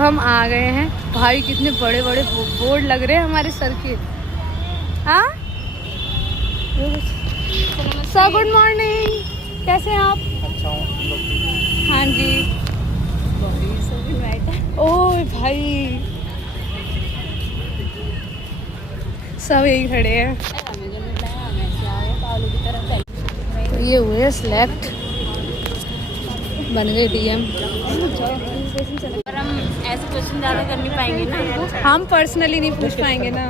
हम आ गए हैं भाई। कितने बड़े बड़े बोर्ड लग रहे हैं हमारे सर के। हाँ सर, गुड मॉर्निंग, कैसे हैं आप? अच्छा हूँ। हाँ जी। ओह भाई, सब यही खड़े हैं। तो ये हुए सिलेक्ट, बन गए डीएम। पर हम ऐसे क्वेश्चन ज़्यादा कर नहीं पाएंगे ना, हम पर्सनली नहीं पूछ पाएंगे ना।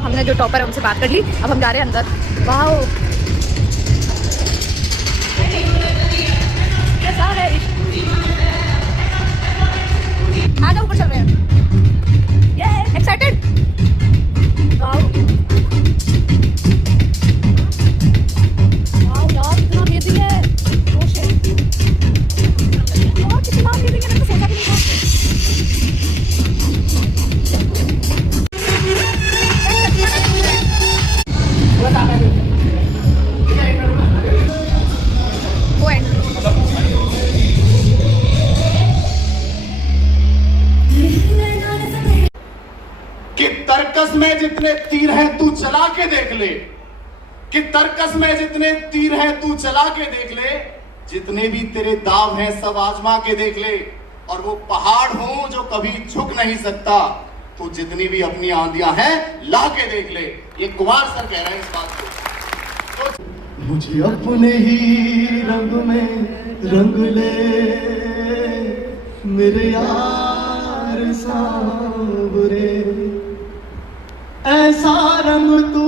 हमने जो टॉपर है उनसे बात कर ली, अब हम जा रहे हैं अंदर। वाह, कैसा है? आगे ऊपर चल रहे हैं। ये एक्साइटेड? वाह यार, कितना अमेजिंग है। ओह शिट, कितना अमेजिंग है, मैंने तो सोचा भी नहीं था। कि तर्कस में जितने तीर हैं तू चला के देख ले, कि तर्कस में जितने तीर हैं तू चला के देख ले, जितने भी तेरे दाव हैं सब आजमा के देख ले, और वो पहाड़ हूं जो कभी झुक नहीं सकता, तू जितनी भी अपनी आंधियां हैं ला के देख ले। ये कुमार सर कह रहे हैं इस बात को। तो मुझे अपने ही रंग में रंग ले मेरे यार सावरे, ऐसा रंग तू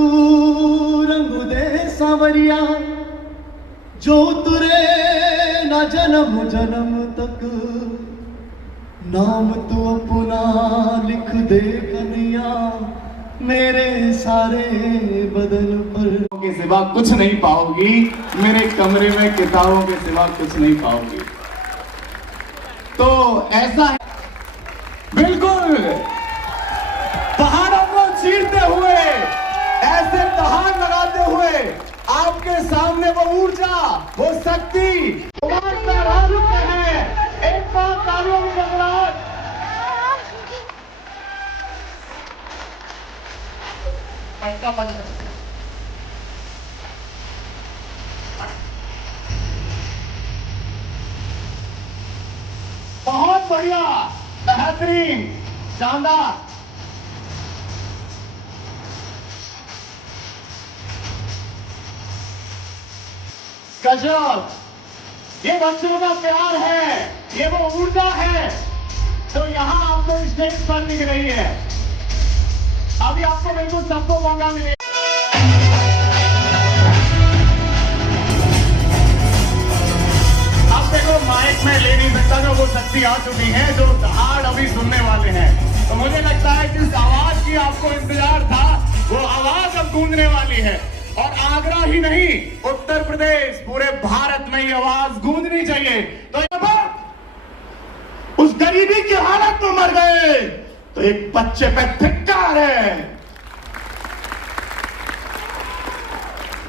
रंग दे सावरिया जो तुरे न जन्म जन्म तक, नाम तू अपना लिख दे कन्हैया मेरे सारे बदन पर। के सिवा कुछ नहीं पाओगी, मेरे कमरे में किताबों के सिवा कुछ नहीं पाओगी। तो ऐसा है, बिल्कुल पहाड़ों को चीरते हुए, ऐसे दहाड़ लगाते हुए आपके सामने वो ऊर्जा, वो शक्ति कुमार सर आ चुके हैं। एक बार तालियों में गड़गड़ाहट। बहुत बढ़िया, बेहतरीन, शानदार। गजब, ये बच्चों का प्यार है, ये वो ऊर्जा है तो यहाँ आपको स्टेज पर दिख रही है। अभी आपको बिल्कुल सबको मौका मिलेगा। अब देखो, माइक में ले नहीं सकता, जो वो शक्ति आ चुकी है, जो दहाड़ अभी सुनने वाले हैं। तो मुझे लगता है जिस आवाज की आपको इंतजार था, वो आवाज अब गूंजने वाली है। और आगरा ही नहीं, उत्तर प्रदेश, पूरे भारत में ये आवाज गूंजनी चाहिए। तो उस गरीबी की हालत में मर गए तो एक बच्चे पे धिक्कार है।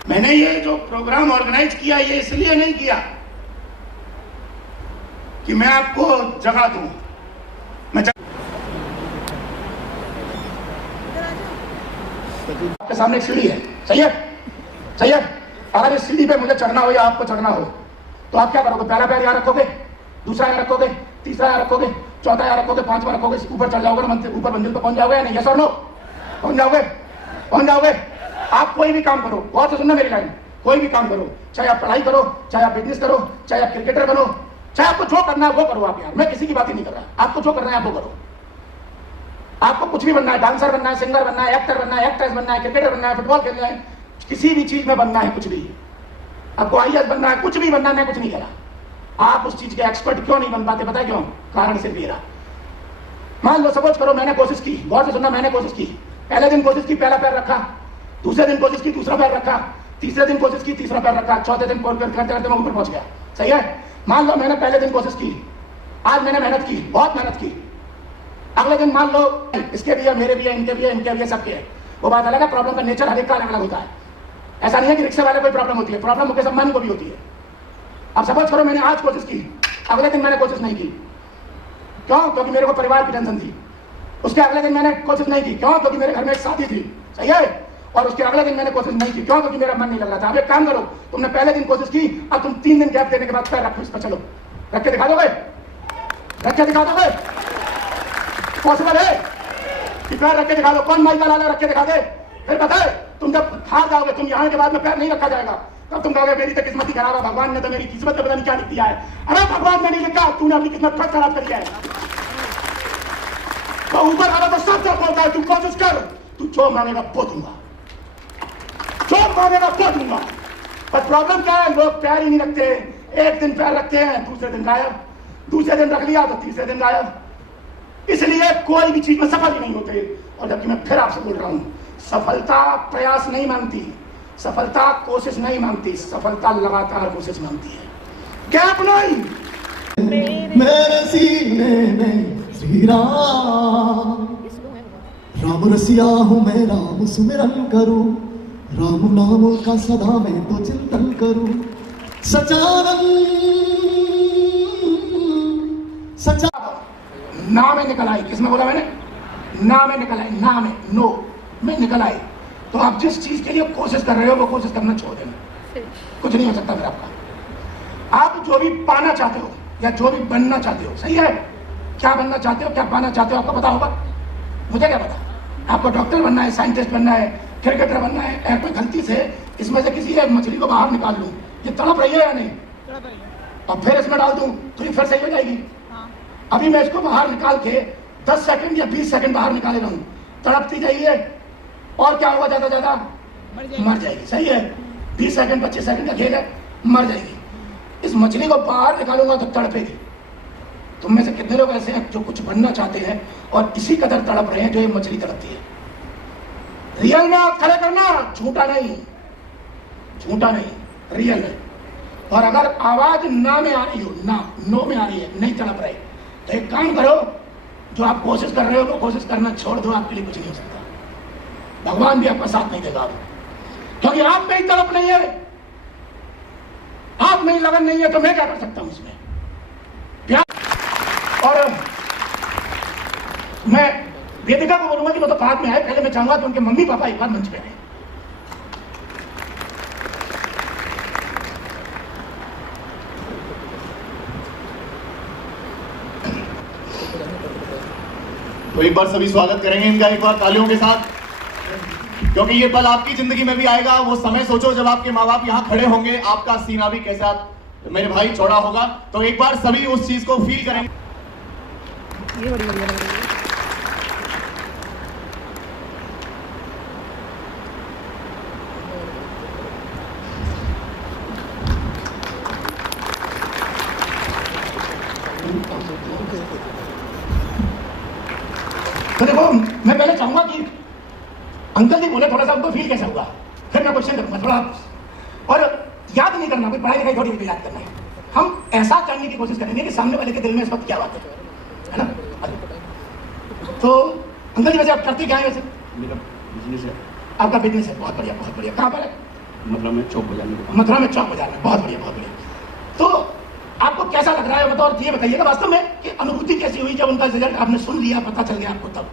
मैंने ये जो प्रोग्राम ऑर्गेनाइज किया, ये इसलिए नहीं किया कि मैं आपको जगा दूं। मैं आपके सामने एक सीढ़ी है, सही है, सही है। अगर इस सीढ़ी पे मुझे चढ़ना हो या आपको चढ़ना हो तो आप क्या करोगे? पहला पैर यहाँ रखोगे, दूसरा यहाँ रखोगे, तीसरा यहाँ रखोगे, चौथा यहाँ रखोगे, पांचवा रखोगे, ऊपर चढ़ जाओगे, ऊपर मंजिल पे पहुंच जाओगे या नहीं? यस और नो? पहुंच जाओगे, पहुंच जाओगे। आप कोई भी काम करो, गौर से सुनना मेरी लाइन, कोई भी काम करो, चाहे आप पढ़ाई करो, चाहे आप बिजनेस करो, चाहे आप क्रिकेटर बनो, चाहे आपको जो करना है वो करो। आप यार, मैं किसी की बात ही नहीं कर रहा, आपको जो करना है आप वो करो। आपको कुछ भी बनना है, डांसर बनना है, सिंगर बनना है, एक्टर बनना है, एक्ट्रेस बनना है, क्रिकेटर बनना है, फुटबॉल खेलना है, किसी भी चीज में बनना है, कुछ भी आपको आईएएस बनना है, कुछ भी बनना है, मैं कुछ नहीं कह रहा। आप उस चीज के एक्सपर्ट क्यों नहीं बन पाते? पता है क्यों? कारण सिर्फ ये रहा। मान लो, सपोज करो मैंने कोशिश की, गौर से सुनना, मैंने कोशिश की, पहले दिन कोशिश की, पहला पैर रखा, दूसरे दिन कोशिश की, दूसरा पैर रखा, तीसरे दिन कोशिश की, तीसरा पैर रखा, चौथे दिन करते करते मैं ऊपर पहुंच गया। सही है? मान लो मैंने पहले दिन कोशिश की, आज मैंने मेहनत की, बहुत मेहनत की, अगले दिन मान लो इसके भी है, मेरे भी है, इनके भी है, इनके भी है, सबके है, वो बात अलग है। प्रॉब्लम का नेचर हर एक का अलग अलग होता है। ऐसा नहीं है कि रिक्शे वाले कोई प्रॉब्लम होती है, प्रॉब्लम मुकेश अंबानी को भी होती है। अब सपोज करो मैंने आज कोशिश की, अगले दिन मैंने कोशिश नहीं की। क्यों? क्योंकि मेरे को परिवार की टेंशन थी। उसके अगले दिन मैंने कोशिश नहीं की। क्यों? क्योंकि मेरे घर में एक शादी थी। सही है। और उसके अगले दिन मैंने कोशिश नहीं की। क्यों? क्योंकि मेरा मन नहीं लग रहा था। अब एक काम करो, तुमने पहले दिन कोशिश की, अब तुम 3 दिन गैप देने के बाद पैर रखो इस पर, चलो रख के दिखा दोगे? रख के दिखा दोगे? पॉसिबल है कि पैर रख के दिखा दो? कौन माइका लाला रख के दिखा दे? फिर बताए, तुम जब हार जाओगे, तुम यहाँ के बाद में पैर नहीं रखा जाएगा, तब तुम कहोगे मेरी तो किस्मत ही खराब है, भगवान ने तो मेरी किस्मत में पता नहीं क्या लिख दिया है। अरे भगवान ने नहीं लिखा, तूने अपनी किस्मत खुद खराब करी है। तो ऊपर वाला तो सब जब बोलता है तू कोशिश कर, तू जो मांगेगा वो दूंगा, जो मांगेगा वो दूंगा। पर प्रॉब्लम क्या है, लोग पैर ही नहीं रखते। एक दिन पैर रखते हैं, दूसरे दिन गायब, दूसरे दिन रख लिया तो तीसरे दिन गायब। इसलिए कोई भी चीज में सफल ही नहीं होते। और जबकि मैं फिर आपसे बोल रहा हूं, सफलता प्रयास नहीं मांगती, सफलता कोशिश नहीं मांगती, सफलता लगातार कोशिश मांगती है, गैप नहीं। मेरे सीने में श्री राम, राम रसिया हूँ मैं, राम सुमिरन करूं, राम नाम का सदा मैं तो चिंतन करूं। सचानंद सचा ना में निकल आई। किसमें बोला मैंने? ना में निकल आई, ना में, नो में निकल आई। तो आप जिस चीज के लिए कोशिश कर रहे हो वो कोशिश करना छोड़ देना, कुछ नहीं हो सकता फिर आपका। आप जो भी पाना चाहते हो या जो भी बनना चाहते हो, सही है, क्या बनना चाहते हो, क्या पाना चाहते हो, आपको पता होगा, मुझे क्या पता। आपको डॉक्टर बनना है, साइंटिस्ट बनना है, क्रिकेटर बनना है। अगर कोई गलती से इसमें से किसी एक मछली को बाहर निकाल लूं, ये तड़प रही है या नहीं, और फिर इसमें डाल दूं तो ये फिर सही हो जाएगी। अभी मैं इसको बाहर निकाल के 10 सेकंड या 20 सेकंड बाहर निकाले रहूं, तड़पती जाइए, और क्या होगा, ज्यादा ज्यादा मर जाएगी। सही है, 20 सेकंड 25 सेकंड का खेल है, मर जाएगी। इस मछली को बाहर निकालूंगा तो तड़पेगी। तुम में से कितने लोग ऐसे हैं जो कुछ बनना चाहते हैं और इसी कदर तड़प रहे हैं जो ये मछली तड़पती है? रियल में आप खड़े करना, झूठा नहीं, झूठा नहीं, रियल में। और अगर आवाज ना में आ रही हो, ना नो में आ रही है, नहीं तड़प रहे, तो एक काम करो, जो आप कोशिश कर रहे हो वो कोशिश करना छोड़ दो, आपके लिए कुछ नहीं हो सकता। भगवान भी आपका साथ नहीं देगा, क्योंकि आप में ही तड़प नहीं है, आप में ही लगन नहीं है, तो मैं क्या कर सकता हूं इसमें? और मैं वेदिका को बोलूंगा कि वो तो बाद में आए, पहले मैं चाहूंगा कि उनके मम्मी पापा एक बार मंच पे आए। तो एक बार सभी स्वागत करेंगे इनका एक बार तालियों के साथ, क्योंकि ये पल आपकी जिंदगी में भी आएगा। वो समय सोचो जब आपके माँ बाप यहाँ खड़े होंगे, आपका सीना भी कैसे आप मेरे भाई चौड़ा होगा। तो एक बार सभी उस चीज को फील करेंगे। ये बड़ी बढ़िया लग रही है। तो देखो, मैं पहले चाहूंगा कि अंकल जी बोले थोड़ा सा उनको फील कैसा हुआ, फिर मैं क्वेश्चन करूंगा थोड़ा। और याद नहीं करना, कोई पढ़ाई लिखाई थोड़ी भी याद करना है, हम ऐसा करने की कोशिश करेंगे कि सामने वाले के दिल में इस वक्त क्या बात है ना। तो अंकल जी वैसे आप करते क्या है? वैसे मेरा बिजनेस है। आपका बिजनेस है, बहुत बढ़िया बहुत बढ़िया। कहाँ पर है? मथुरा में चौक बाजार में। मथुरा में चौक बाजार में, बहुत बढ़िया बहुत बढ़िया। तो आपको कैसा लग रहा है बताओ, और ये बताइएगा वास्तव में कि अनुभूति कैसी हुई जब उनका रिजल्ट आपने सुन लिया, पता चल गया आपको तब?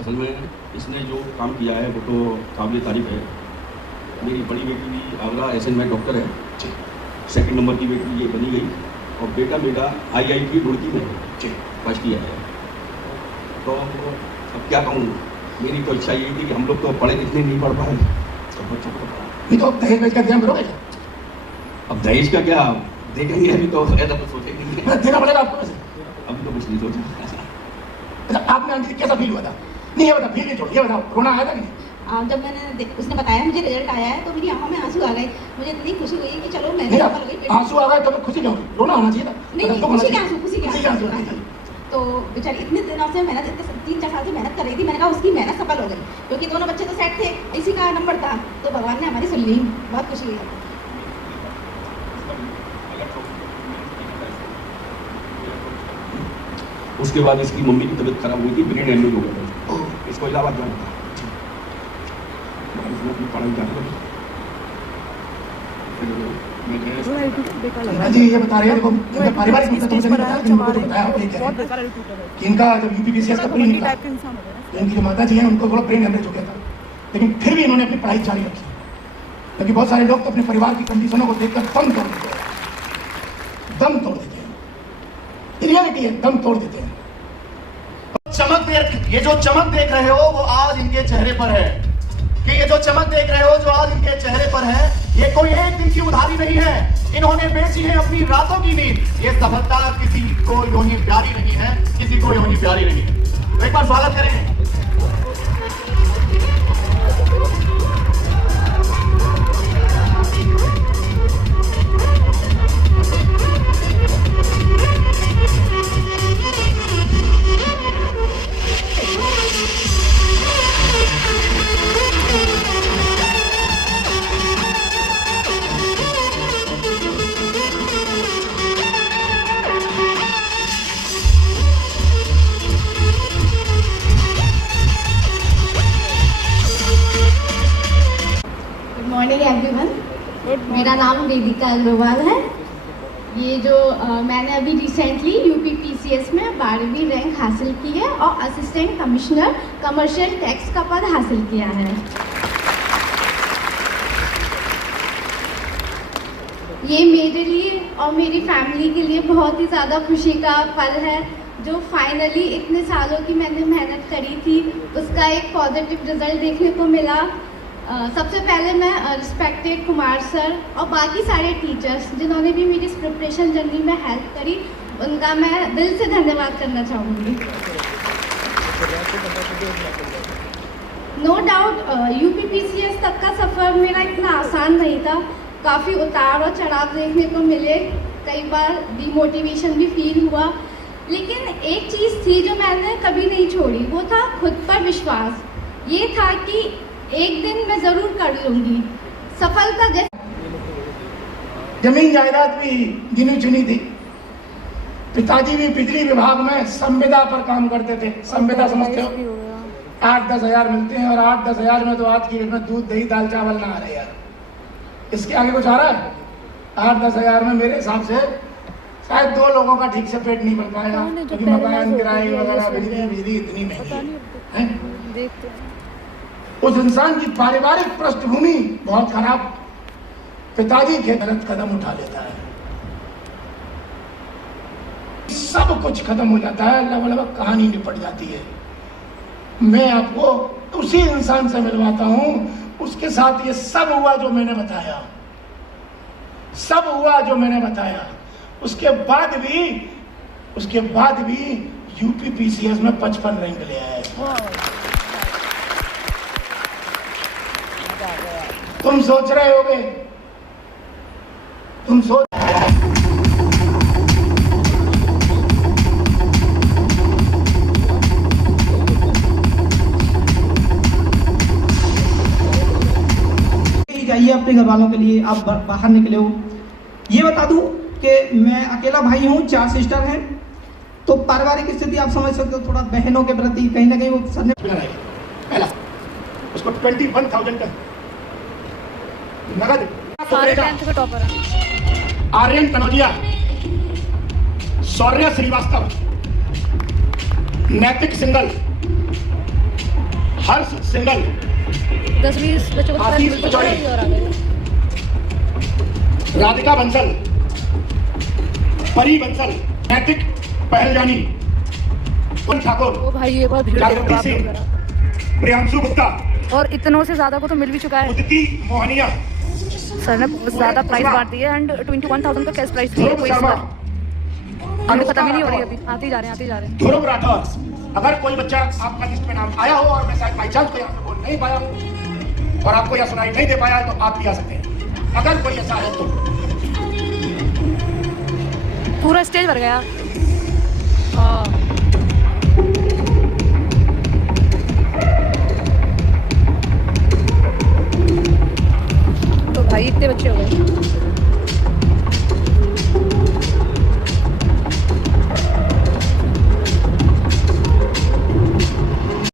असल में इसने जो काम किया है वो तो काबिल तारीफ है। मेरी बड़ी बेटी भी आगरा एसएन में डॉक्टर है, 2nd नंबर की बेटी ये बनी गई, और बेटा मेरा IIT रुड़की में फर्स्ट किया है। तो अब क्या कहूँ, मेरी तो इच्छा ये थी कि हम लोग तो पढ़े लिखने नहीं पढ़ पाए, तो बच्चों को पढ़ा। नहीं तो दहेज वेज का इंतजाम करोगे? अब दहेज का क्या देखेंगे, अभी तो ऐसा कुछ सोचेंगे, देना पड़ेगा आपको वैसे। अभी तो कुछ नहीं सोचा। आपने आंटी कैसा फील हुआ था? नहीं ये बता, फील नहीं छोड़, ये बताओ, रोना आया था कि नहीं? जब मैंने उसने बताया मुझे रिजल्ट आया है तो मेरी आंखों में आंसू आ गए। मुझे इतनी खुशी हुई कि चलो मैं नहीं आंसू आ गए तो खुशी क्यों? रोना होना चाहिए था। नहीं खुशी के आंसू, खुशी के आंसू। आंसू। तो बेचारी इतने दिनों से मेहनत, इतने 3-4 साल से मेहनत कर रही थी। मैंने कहा उसकी मेहनत सफल हो गई, क्योंकि दोनों बच्चे तो सेट थे, इसी का नंबर था, तो भगवान ने हमारी सुन ली। बहुत खुशी है। उसके बाद इसकी मम्मी की तबीयत खराब हुई थी, ब्रेन हेमरेज हो गया था, इसको इलाहाबाद जाना था, इसने अपनी पढ़ाई जारी रखी। टीना जी ये बता रहे हैं, देखो इनका पारिवारिक मुद्दा तो मुझे नहीं बताया, लेकिन मुझे तो बताया आपने कह रहे हैं कि इनका जब यूपीपीसीएस का प्री निकला तो इनकी जो माता जी हैं उनको थोड़ा ब्रेन हेमरेज हो गया था, लेकिन फिर भी इन्होंने अपनी पढ़ाई जारी रखी, क्योंकि बहुत सारे लोग तो अपने परिवार की कंडीशनों को देखकर दम तोड़ देते हैं, दम तोड़ देते हैं। रियलिटी है, दम तोड़ देते हैं। ये जो चमक देख रहे हो वो आज इनके चेहरे पर है, कि ये जो चमक देख रहे हो जो आज इनके चेहरे पर है, ये कोई एक दिन की उधारी नहीं है, इन्होंने बेची है अपनी रातों की नींद। ये सफलता किसी को योनी प्यारी नहीं है, किसी को योनी प्यारी नहीं है। तो एक बार स्वागत करेंगे। मॉर्निंग एवरीवन, मेरा नाम वेदिका अग्रवाल है। ये जो मैंने अभी रिसेंटली यूपीपीसीएस में 12वीं रैंक हासिल की है और असिस्टेंट कमिश्नर कमर्शियल टैक्स का पद हासिल किया है। ये मेरे लिए और मेरी फैमिली के लिए बहुत ही ज़्यादा खुशी का पल है, जो फाइनली इतने सालों की मैंने मेहनत करी थी उसका एक पॉजिटिव रिजल्ट देखने को मिला। सबसे पहले मैं रिस्पेक्टेड कुमार सर और बाकी सारे टीचर्स जिन्होंने भी मेरी इस प्रिपरेशन जर्नी में हेल्प करी, उनका मैं दिल से धन्यवाद करना चाहूँगी। नो डाउट यूपीपीसीएस तक का सफ़र मेरा इतना आसान नहीं था, काफ़ी उतार और चढ़ाव देखने को मिले, कई बार डिमोटिवेशन भी फील हुआ, लेकिन एक चीज़ थी जो मैंने कभी नहीं छोड़ी, वो था खुद पर विश्वास। ये था कि एक दिन मैं जरूर कर लूंगी सफलता। जमीन जायदाद भी गिनी चुनी थी। पिताजी भी बिजली विभाग में संविदा पर काम करते थे। संविदा समझते हो? 8-10 हज़ार मिलते हैं, और 8-10 हज़ार में तो आज की डेट में दूध दही दाल चावल ना आ रहे यार, इसके आगे कुछ आ रहा है? 8-10 हज़ार में मेरे हिसाब से शायद 2 लोगों का ठीक से पेट नहीं भर पाएगा, क्योंकि मकान किराए वगैरह बिजली इतनी महंगी है। उस इंसान की पारिवारिक पृष्ठभूमि बहुत खराब, पिताजी के गलत कदम उठा लेता है, सब कुछ खत्म हो जाता है, लगभग कहानी निपट जाती है। मैं आपको उसी इंसान से मिलवाता हूं, उसके साथ ये सब हुआ जो मैंने बताया, सब हुआ जो मैंने बताया। उसके बाद भी यूपीपीसीएस में 55 रैंक ले आया। तुम सोच रहे होगे, तुम सोच जाइए अपने घर वालों के लिए, आप बाहर निकले हो। ये बता दूं कि मैं अकेला भाई हूँ, 4 सिस्टर हैं, तो पारिवारिक स्थिति आप समझ सकते हो, थोड़ा बहनों के प्रति कहीं ना कहीं वो सर ने पहला उसको 21,000 का नगद टॉपर है। आर्यन कनौजिया, शौर्य श्रीवास्तव, नैतिक सिंगल, हर्ष सिंगल, 10-20 बच्चों को आशीष पचौड़ी, राधिका बंसल, परी बंसल, नैतिक पहलजानी, ठाकुर, ओ भाई ये बहुत भीड़ जागृति सिंह, प्रियांशु गुप्ता, और इतनों से ज्यादा को तो मिल भी चुका है। उदिति मोहनिया, सर ने बहुत ज्यादा प्राइस बांट दिए एंड 21,000 का कैश प्राइस दिए कोई शर्मा, हमें खत्म ही नहीं हो रही अभी, आते ही जा रहे हैं। ध्रुव राठौर। अगर कोई बच्चा आपका लिस्ट में नाम आया हो और मैं शायद बाई चांस को यहाँ पे बोल नहीं पाया और आपको यहाँ सुनाई नहीं दे पाया, तो आप भी आ सकते हैं, अगर कोई ऐसा है तो। पूरा स्टेज भर गया। तो भाई इतने बच्चे हो गए।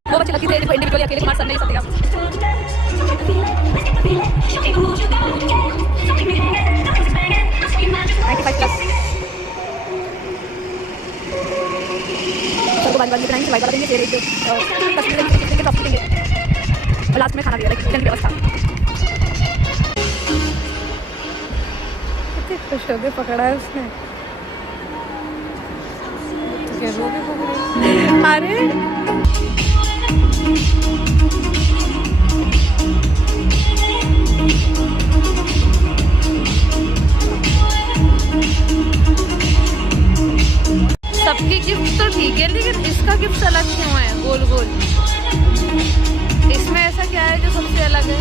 वो बच्चे लकी थे जिनको इंडिविजुअली अकेले कुमार सर ने सब दिया। वाइट वाला देंगे, फिर एक 10 मिनट के टॉप देंगे और लास्ट में खाना दिया किचन की व्यवस्था। कितने खुश हो गए, पकड़ा है उसने। अरे सबकी गिफ्ट तो ठीक है, लेकिन इसका गिफ्ट अलग क्यों है? गोल गोल इसमें ऐसा क्या है जो सबसे अलग है?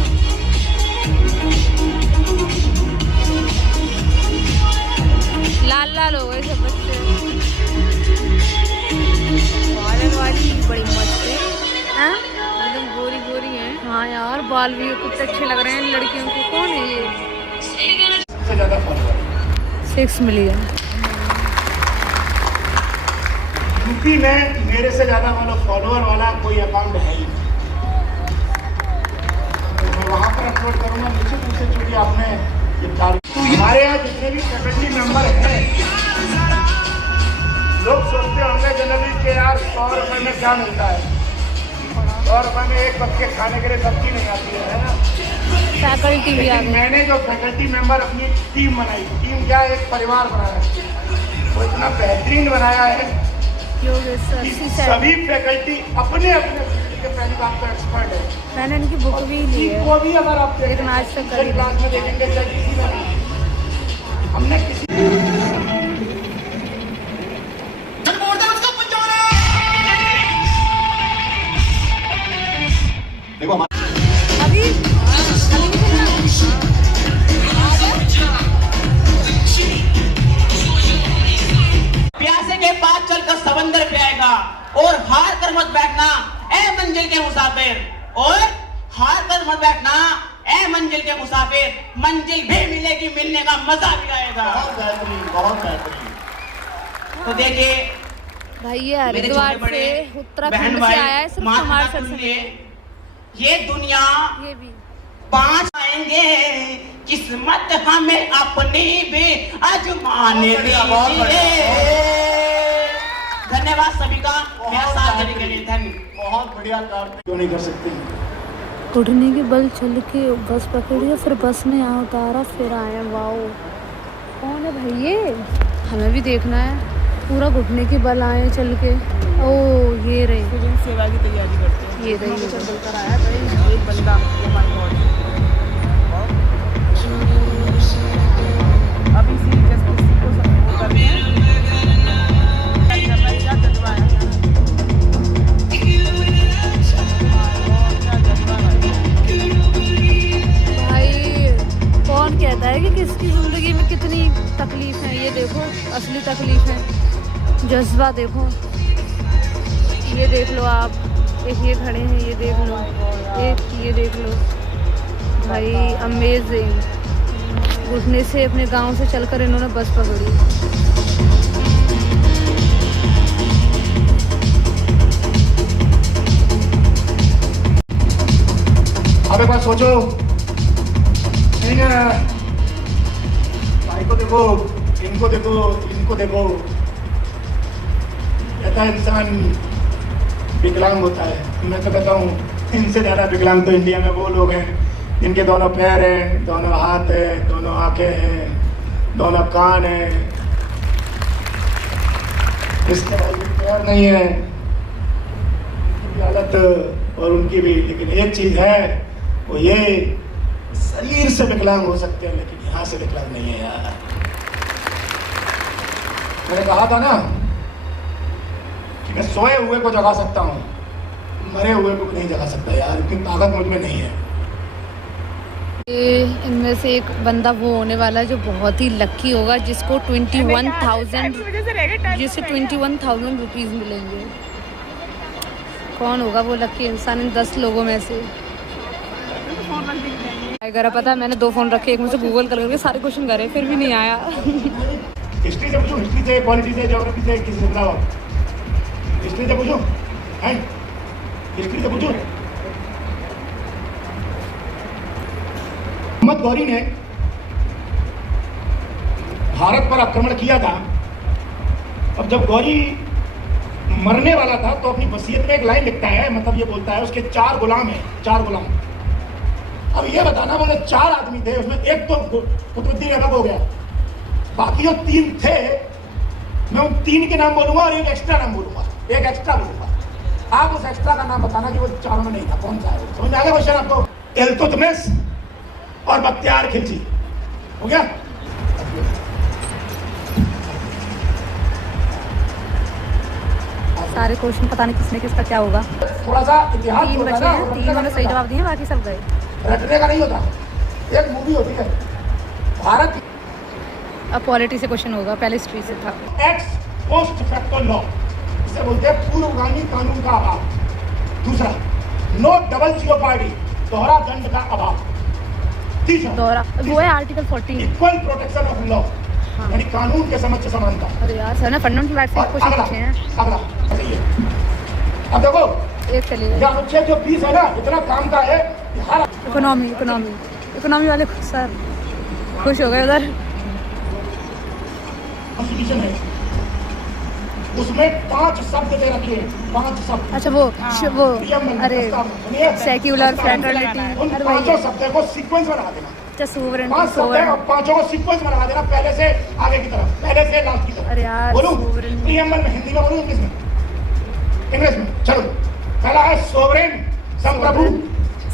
लाल लाल हो गए सब बच्चे। वाली बड़ी मस्त है, हाँ एकदम गोरी गोरी है। हाँ यार बाल भी कुछ अच्छे लग रहे हैं लड़कियों के। कौन है ये? 6 मिलियन। यूपी में मेरे से ज्यादा फॉलोअर वाला कोई अकाउंट है ही नहीं। तो मैं वहां पर अपलोड करूंगा निश्चित रूप से, चूंकि आपने हमारे यहाँ जितने भी फैकल्टी मेंबर हैं, लोग सोचते होंगे जनरली कि यार 100 रुपये में क्या मिलता है, 100 रुपये में एक वक्त के खाने के लिए सब्जी नहीं आती है ना। फैकल्टी भी आ गई। मैंने जो फैकल्टी मेंबर अपनी टीम बनाई, टीम क्या एक परिवार बनाया, वो इतना बेहतरीन बनाया है कि सभी फैकल्टी अपने अपने फील्ड के पहले बात पर एक्सपर्ट है। मैंने इनकी बुक भी ली है, वो भी अगर आप लेकिन आज तक करी क्लास में देखेंगे चाहे किसी में, हमने किसी देखो अभी प्यासे के पास चलकर समंदर पे आएगा और हार कर मत बैठना ए मंजिल के मुसाफिर, और हार कर मत बैठना ए मंजिल के मुसाफिर, मंजिल भी मिलेगी, मिलने का मजा भी आएगा। बहुत बेहतरीन, बहुत बेहतरीन। तो देखिए भाई ये हरिद्वार से उत्तराखंड से आया है, सिर्फ हमारे साथ ये दुनिया ये भी 5 आएंगे, किस्मत हमें अपनी भी आजमाने दीजिए। धन्यवाद सभी का मेरा साथ देने के लिए। बहुत बढ़िया काम क्यों नहीं कर सकते? उठने के बल चल के बस पकड़ी, फिर बस ने यहाँ उतारा, फिर आए। वाओ कौन है भाई ये? हमें भी देखना है। पूरा घुटने के बल आए चल के। ओ ये रही सेवा की तैयारी करते हैं। ये रही चल कर आया था एक बंदा, अभी सी को सपोर्ट कर रहे हैं। क्या जज्बा है? भाई कौन कहता है कि किसकी ज़िंदगी में कितनी तकलीफ है? ये देखो असली तकलीफ है, जज्बा देखो। ये देख लो आप, एक ये खड़े हैं, ये देख लो, एक ये देख लो भाई, अमेजिंग। घुटने से अपने गांव से चलकर इन्होंने बस पकड़ी। अब एक बार सोचो, भाई को देखो, इनको देखो, इनको देखो, कहता इंसान विकलांग होता है। मैं तो कहता हूँ इनसे ज़्यादा विकलांग तो इंडिया में वो लोग हैं जिनके दोनों पैर हैं, दोनों हाथ हैं, दोनों आंखें हैं, दोनों कान हैं, इसके पैर नहीं है, उनकी हालत और उनकी भी। लेकिन एक चीज़ है, वो ये शरीर से विकलांग हो सकते हैं, लेकिन यहाँ से विकलांग नहीं है यार। मैंने कहा था ना कि मैं सोए हुए को जगा सकता हूँ, मरे हुए को नहीं जगा सकता यार, इतनी ताकत मुझ में नहीं है। इनमें से एक बंदा वो होने वाला है जो बहुत ही लकी होगा, जिसको 21,000 रुपीज़ मिलेंगे। कौन होगा वो लकी इंसान इन 10 लोगों में से? अगर पता है मैंने 2 फ़ोन रखे, एक में से गूगल करके सारे क्वेश्चन करे, फिर भी नहीं आया। हिस्ट्री से पूछो, हिस्ट्री से, पॉलिटी से, ज्योग्राफी से, किसी से बताओ। हिस्ट्री से पूछो, हैं? हिस्ट्री से पूछो। मोहम्मद गौरी ने भारत पर आक्रमण किया था। अब जब गौरी मरने वाला था तो अपनी वसीयत में एक लाइन लिखता है, मतलब ये बोलता है उसके 4 गुलाम हैं, 4 गुलाम। अब ये बताना, बोले 4 आदमी थे, उसमें एक तो कुतुबुद्दीन ऐबक हो गया, बाकी जो 3 थे मैं उन 3 के नाम बोलूंगा और एक एक्स्ट्रा नाम बोलूंगा, एक एक्स्ट्रा बोलूंगा। आप उस एक्स्ट्रा का नाम बताना कि वो 4 में नहीं था, कौन सा है? समझ आ गया क्वेश्चन आपको? इल्तुतमिश और बख्तियार खिलजी, हो गया? सारे क्वेश्चन पता नहीं किसने किसका क्या होगा। थोड़ा सा इतिहास 3 बचे हैं, 3 ने सही जवाब दिए, बाकी सब गए। रटने का नहीं होता, एक मूवी होती है भारत। अब पॉलिटी से क्वेश्चन होगा, पहले हिस्ट्री से था। एक्स पोस्ट फैक्टो लॉ, इसे बोलते हैं पूर्वगामी कानून का अभाव। दूसरा, नो डबल जियोपार्डी, दोहरा दंड का अभाव। तीसरा, दोहरा वो है article 14, equal protection of law, यानी कानून के समक्ष समानता। अरे यार सर ने फंडामेंटल राइट से और क्वेश्चन अगला पूछे हैं। अगला सही है। अब देखो एक चलिए, या बच्चे जो 20 है ना, इतना काम का है कि हर इकोनॉमी वाले सर खुश हो गए उधर। कॉन्स्टिट्यूशन है, उसमें 5 शब्द दे रखे हैं, 5 शब्द। अच्छा वो अरे सेक्युलर फ्रेटर्निटी, उन अरे 5 शब्दों को सीक्वेंस में लगा देना। अच्छा सोवरेन, 5 शब्द है और 5 को सीक्वेंस में लगा देना, पहले से आगे की तरफ, पहले से लास्ट की तरफ। अरे यार बोलूं सोवरेन, प्रीएम्बल में, हिंदी में बोलूं इंग्लिश में? इंग्लिश में। चलो, पहला है सोवरेन, संप्रभु।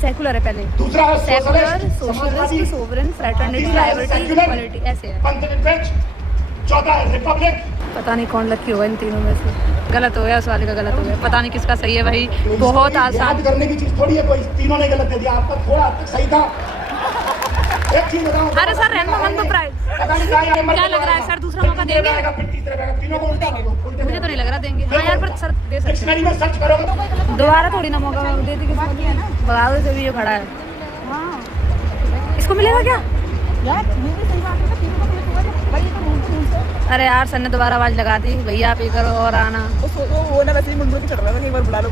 सेकुलर है पहले, दूसरा है secular, socialist, sovereign, fraternity, liberty, equality, ऐसे है। पंथनिरपेक्ष। चौथा है रिपब्लिक। पता नहीं कौन लकी होगा इन तीनों में से। गलत हो गया, उस वाले का गलत हो गया, पता नहीं किसका सही है भाई। बहुत आसान याद करने की चीज थोड़ी है, कोई तीनों ने गलत दे दिया, आपका थोड़ा तक सही था। एक चीज बताऊं, अरे सर रहने दो, तो प्राइस पता नहीं क्या लग रहा है सर, दूसरा मौका देंगे? फिर तीसरे बैठा, तीनों को उल्टा कर दो, उल्टे मुझे तो नहीं लग रहा देंगे। हाँ यार पर सर दे सकते डिक्शनरी में सर्च करोगे दोबारा थोड़ी ना मौका दे दी किसी को। बगावत से भी ये खड़ा है, इसको मिलेगा क्या? अरे यार सर ने दोबारा आवाज लगा दी, भैया आप ये करो और आना। वो ना वैसे ही मुंडू की चढ़ रहा था कि एक बार बुला लो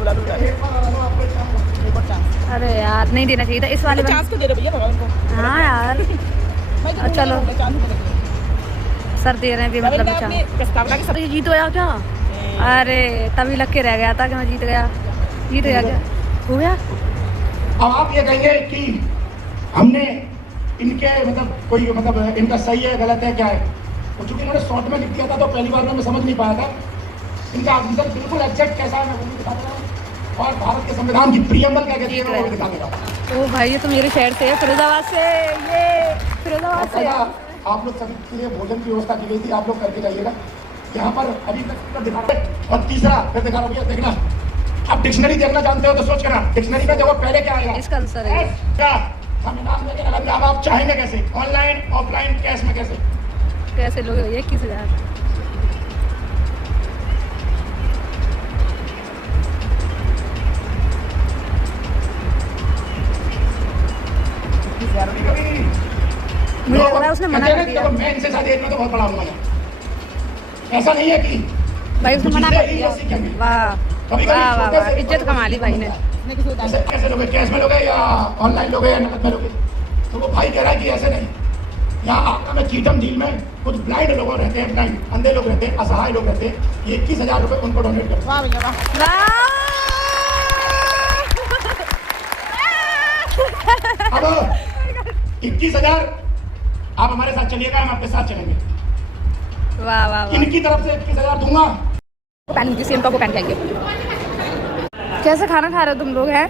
अरे यार नहीं देना चाहिए था इस वाले में। चांस तो दे रहे भैया भगवान को। हाँ यार चलो सर दे रहे हैं भी, मतलब अच्छा प्रस्तावना के सर ये जीत गया क्या? अरे तभी लग के रह गया था कि मैं जीत गया क्या हो गया? अब आप ये कहेंगे कि हमने इनके मतलब कोई मतलब इनका सही है गलत है क्या है, तो चूंकि इन्होंने शॉर्ट में लिख दिया था तो पहली बार में मैं समझ नहीं पाया था। इनका आंसर बिल्कुल एग्जैक्ट कैसा है मैं वो भी दिखा दे रहा हूँ, और भारत के संविधान की प्रीएम्बल क्या कहती है वो भी दिखा देगा। ओ भाई ये तो मेरे शहर से है, फिरोजाबाद से। ये फिरोजाबाद से आप लोग सभी के लिए भोजन की व्यवस्था की गई थी, आप लोग करके जाइएगा। यहाँ पर अभी तक दिखा रहे। और तीसरा फिर दिखा रहा हूँ, देखना आप डिक्शनरी देखना जानते हो तो सोच करना, डिक्शनरी में देखो पहले क्या आएगा, इसका आंसर है क्या संविधान में क्या। अब आप चाहेंगे कैसे, ऑनलाइन ऑफलाइन कैश में कैसे लोग 21,000। मुझे लग रहा है उसने मना कर दिया। मैं इनसे शादी में तो बहुत बड़ा हूँ, ऐसा नहीं है कि भाई उसने मना कर दिया। वाह वाह वाह वाह, इज्जत कमा ली भाई ने। कैसे लोगे, कैश में लोगे या ऑनलाइन लोगे या नकद में लोगे? तो वो भाई कह रहा है कि ऐसे नहीं। यहाँ आपका में चीटम झील में कुछ ब्लाइंड लोग रहते हैं, ब्लाइंड अंधे लोग रहते हैं, असहाय लोग रहते हैं, ये 21,000 रुपये उनको डोनेट करते हैं। अब 21,000 आप हमारे साथ चलिएगा, हम आपके साथ चलेंगे। वाह वाह, इनकी तरफ से 21,000 दूंगा। पहन लीजिए, सेम टॉप को पहन के आइए। कैसे खाना खा रहे हो तुम लोग हैं?